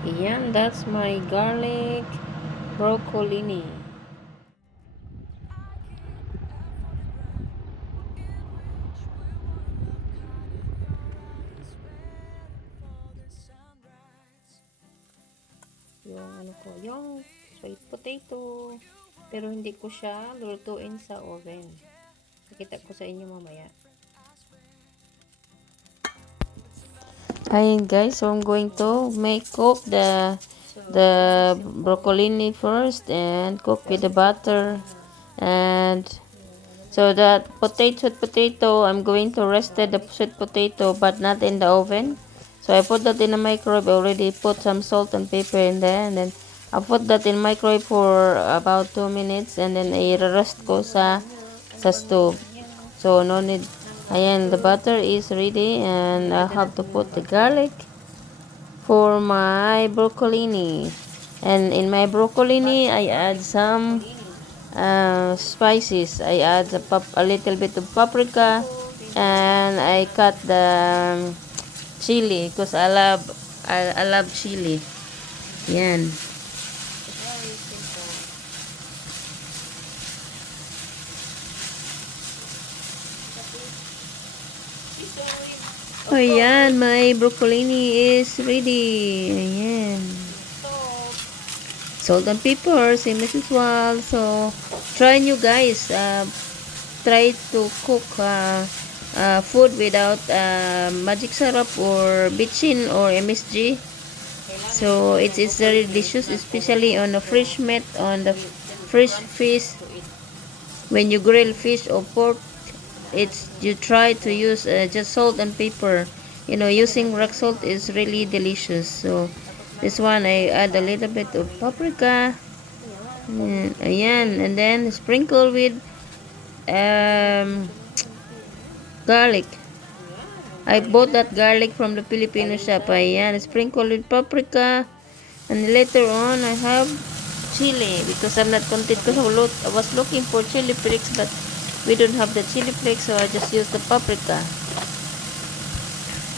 Ayan, that's my garlic broccolini. Yung ano ko, yung sweet potato. Pero hindi ko siya lulutuin sa oven. Pakita ko sa inyo mamaya. Ayan guys, so I'm going to cook the broccolini first and cook with the butter. And so that sweet potato, I'm going to roast the sweet potato but not in the oven. So I put that in the microwave. I already put some salt and pepper in there, and then I put that in microwave for about 2 minutes, and then i-roast ko sa stove. So no need. Ayan, the butter is ready, and I have to put the garlic for my broccolini. And in my broccolini, I add some spices. I add a little bit of paprika, and I cut the chilli because I love chilli. Yan. Ayan, my broccolini is ready. Ayan. Salt and pepper, same as usual. So, try nyo guys. Try to cook food without magic syrup or bitchin or MSG. So, it's very delicious, especially on the fresh meat, on the fresh fish. When you grill fish or pork, you try to use just salt and pepper. Using rock salt is really delicious. So, this one I add a little bit of paprika. Ayan, and then sprinkle with um, garlic. I bought that garlic from the Filipino shop. Ayan, sprinkle with paprika. And later on, I have chili because I'm not content because I was looking for chili flakes, but we don't have the chili flakes, so I just use the paprika.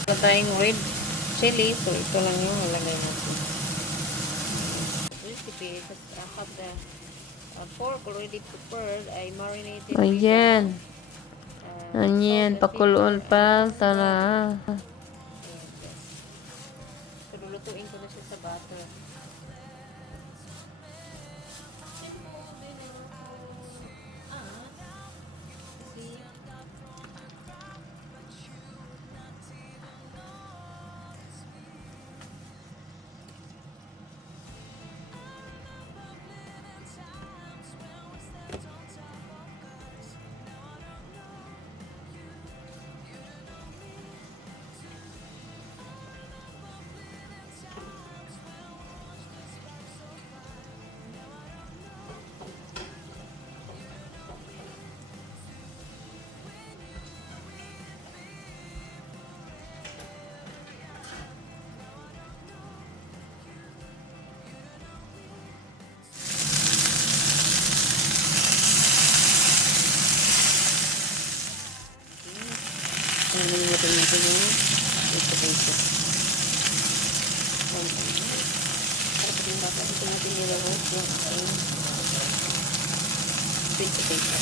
So, tayong red chili, so ito lang yung ilagay natin. Recipe, because I have the pork already prepared. I marinated with Ayan. salt Ayan, and pakuloon pepper pa. and Tara. ayan, yes. So, lulutuin ko na siya sa butter. Niluluto natin yung sweetpotato. Para pag yung bata, dito natin niluluto yung ating sweet potato.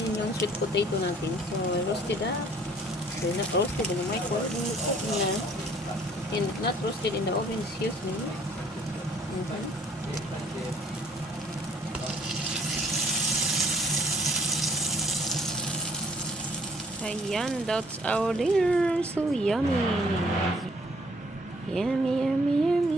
Yun yung sweet potato natin. So, roasted up. So, na-roasted. May cook na. not roasted in the oven, excuse me. Mhm. Ayan, that's our dinner. So yummy. Yummy, yummy, yummy.